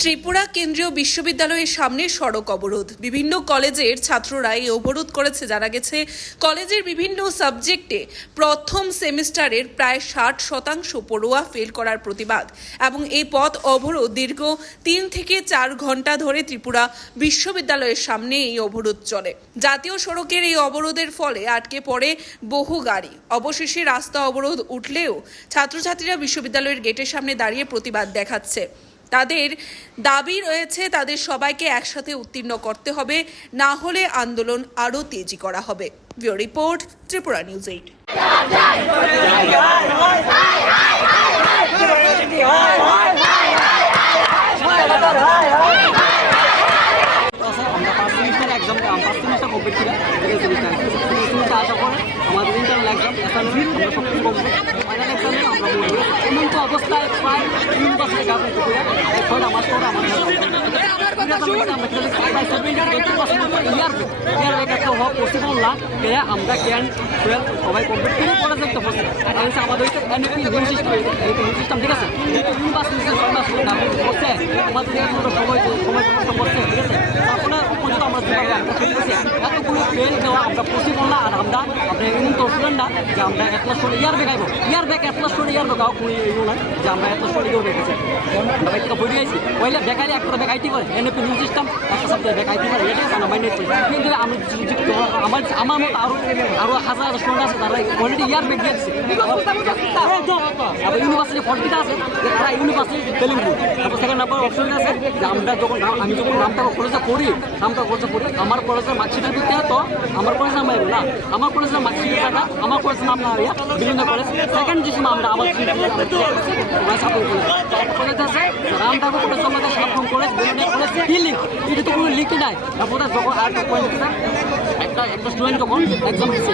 ত্রিপুরা কেন্দ্রীয় বিশ্ববিদ্যালয়ের সামনে সড়ক অবরোধ। বিভিন্ন কলেজের ছাত্ররা এই অবরোধ করেছে। জানা গেছে কলেজের বিভিন্ন সাবজেক্টে প্রথম সেমিস্টারের প্রায় 60% পড়ুয়া ফেল করার প্রতিবাদ এবং এই পথ অবরোধ দীর্ঘ 3 থেকে 4 ঘন্টা ধরে ত্রিপুরা বিশ্ববিদ্যালয়ের সামনে এই অবরোধ চলে। জাতীয় সড়কের এই অবরোধের ফলে আটকে পড়ে বহু গাড়ি। অবশেষে রাস্তা অবরোধ উঠলেও ছাত্রছাত্রীরা বিশ্ববিদ্যালয়ের গেটের সামনে দাঁড়িয়ে প্রতিবাদ দেখাচ্ছে। তাদের দাবি রয়েছে তাদের সবাইকে একসাথে উত্তীর্ণ করতে হবে, না হলে আন্দোলন আরও তেজি করা হবে। Bureau report, Tripura news 8। আশা করে আমাদের ইন্টারনাল এক্সাম অ্যাসাইনমেন্ট আমরা সব কিছু কমপ্লিট ফাইনাল এক্সামে আমরা এমন অবস্থায় প্রায় 3 বছরের গাফিলতি করে 6 মাস পরে আমাদের পসিবল না আমরা ক্যান টুয়েলভ সবাই কমপ্লিট করে পড়া যেতে পারছি। আমাদের সিস্টেম ঠিক আছে, ইউনিভার্সিটি 6 মাস করছে আমাদের সময় নষ্ট করছে, ঠিক আছে। তারপরে পর্যন্ত আমরা এতগুলো ফেল দেওয়া আমরা পসিবল না। আর আমরা আপনার এমন তো স্টুডেন্ট না যে আমরা এক লাখ করে ইয়ার বেগাইব, ইয়ার ব্যাগ এক লাখ করে ইয়ার বেগাও কোনো ইউ নাই যে আমরা এক লাখ করে কেউ বেগেছে বাইকটা বই দিয়েছি ওইলে বেকারি একটা ব্যাগ আইটি করে এনএপি নিউ সিস্টেম একটা সপ্তাহে ব্যাগ আইটি করে, এটা আমরা মাইন্ড করি। কিন্তু আমি আমার মতো আরও হাজার স্টুডেন্ট আছে তারা অলরেডি ইয়ার ব্যাগ দিয়েছে। আবার ইউনিভার্সিটি ফলটিটা আছে যে তারা ইউনিভার্সিটি তেলেঙ্গুর। তারপর সেকেন্ড নাম্বার অপশন আছে যে আমরা যখন আমি যখন নামটা কলেজে পড়ি আমার কলেজের মার্কশিটের ভিত্তি তো আমার কলেজের নাম না, আমার কলেজের মার্কশিটের টাকা আমার কলেজের নাম না বিভিন্ন কলেজ সেকেন্ড যে সময় আমরা আমার কলেজ আছে রামবাবু কলেজ, আমাদের সাবরুম কলেজ, বিভিন্ন কলেজ কি লিঙ্ক, এটা তো কোনো লিঙ্কই নাই। তারপরে যখন আর পয়েন্ট একটা স্টুডেন্ট যখন এক্সাম দিচ্ছে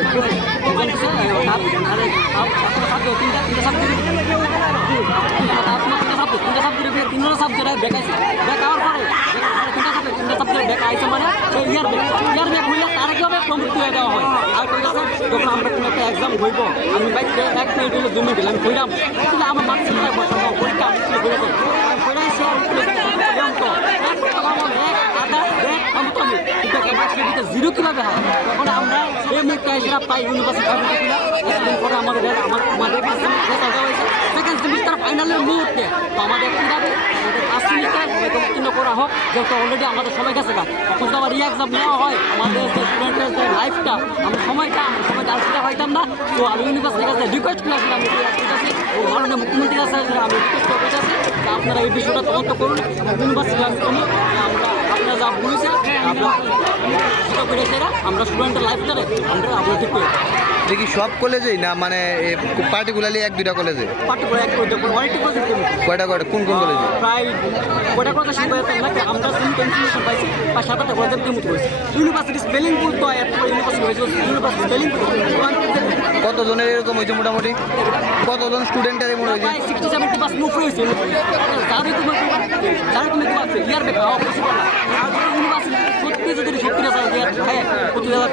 তিনটা সাবজেক্ট দেখাইছে, দেখাওয়ার পরে তিনটা সাবজেক্ট দেখা আইছে মানে সেই ইয়ার ব্যাগ হইলে তার কীভাবে কমপ্লিট করে দেওয়া হয়। আর কইলাম যখন আমরা কোনো একটা এক্সাম হইব আমি বাইকটা 1 মিনিট হলে 2 মিনিট হলে আমি কইলাম কিন্তু আমার মার্কশিট পরীক্ষা জিরো কীভাবে হয় তখন আমরা এই মুখটা এসে পাই ইউনিভার্সিটি পরে আমাদের সেকেন্ড সেমিস্টার ফাইনালের মুহূর্তে তো আমাদের কীভাবে আমাদের ফার্স্ট সেমিস্টার উত্তীর্ণ করা হোক, যেহেতু অলরেডি আমাদের সময় গেছে না তখন তো আবার এক্সাম নেওয়া হয় আমাদের যে স্টুডেন্টের যে লাইফটা আমরা সময়টা আর সেটা পাইতাম না। তো আমি ইউনিভার্সিটির কাছে রিকোয়েস্ট করেছিলাম মাননীয় মুখ্যমন্ত্রীর কাছে আমি রিকোয়েস্ট করতে চাচ্ছি যে আপনারা এই বিষয়টা তদন্ত করুন এবং ইউনিভার্সিটি আমরা আপনারা যা বলেছে আমরা স্টুডেন্টের লাইফটারে আমরা ঠিক করি। দেখি সব কলেজেই না মানে পার্টিকুলারলি 1-2টা কলেজে কয়টা কোন কলেজে প্রায় কয়টা কলেজে আমরা ইনফরমেশন পাইছি বা 7-8টা কলেজের ডিমোট হয়েছে। ইউনিভার্সিটি স্পেলিং ভুল তো ইউনিভার্সিটি হয়েছে, ইউনিভার্সিটি স্পেলিং কতজনের এরকম হয়েছে মোটামুটি কতজন স্টুডেন্টের এমন হয়েছে 60-70% মুভ হয়েছে। যাদের তুমি ইয়ার বেকার ইউনিভার্সিটি সত্যি যদি 70,000 হ্যাঁ 25,000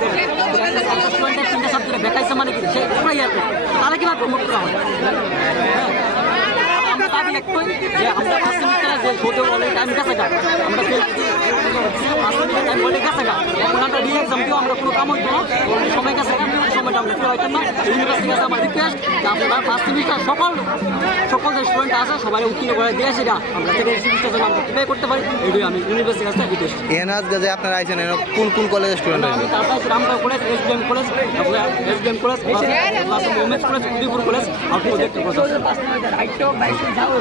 তিনটা সাবজেক্টে বেকাইছে মানে কি সে পুরো ইয়ার তারা কীভাবে প্রমোট করা হয়। আমরা দাবি একটাই যে আমরা ফার্স্ট সেমিস্টারে যে ভোটে অলরেডি টাইম গেছে গা আমরা ফার্স্ট সেমিস্টার টাইম বলে গেছে গা এখন আমরা রি এক্সাম দিয়েও আমরা কোনো কাম হইতো না সময় গেছে গা সময়টা আমরা ফ্রি হইতাম না। ইউনিভার্সিটির কাছে আমার রিকোয়েস্ট যে আপনারা ফার্স্ট সেমিস্টার সকল যে স্টুডেন্ট আছে সবাই উত্তীর্ণ করে দিয়ে সেটা আমরা সেকেন্ড সেমিস্টার জন্য আমরা প্রিপেয়ার করতে পারি। এইটাই আমি ইউনিভার্সিটির কাছে রিকোয়েস্ট। এনআস গাজে আপনারা আইছেন কোন কলেজের স্টুডেন্ট আমি তারপর Rambabu college, SBM college, women's college, Udaipur college আর প্রজেক্ট কলেজ।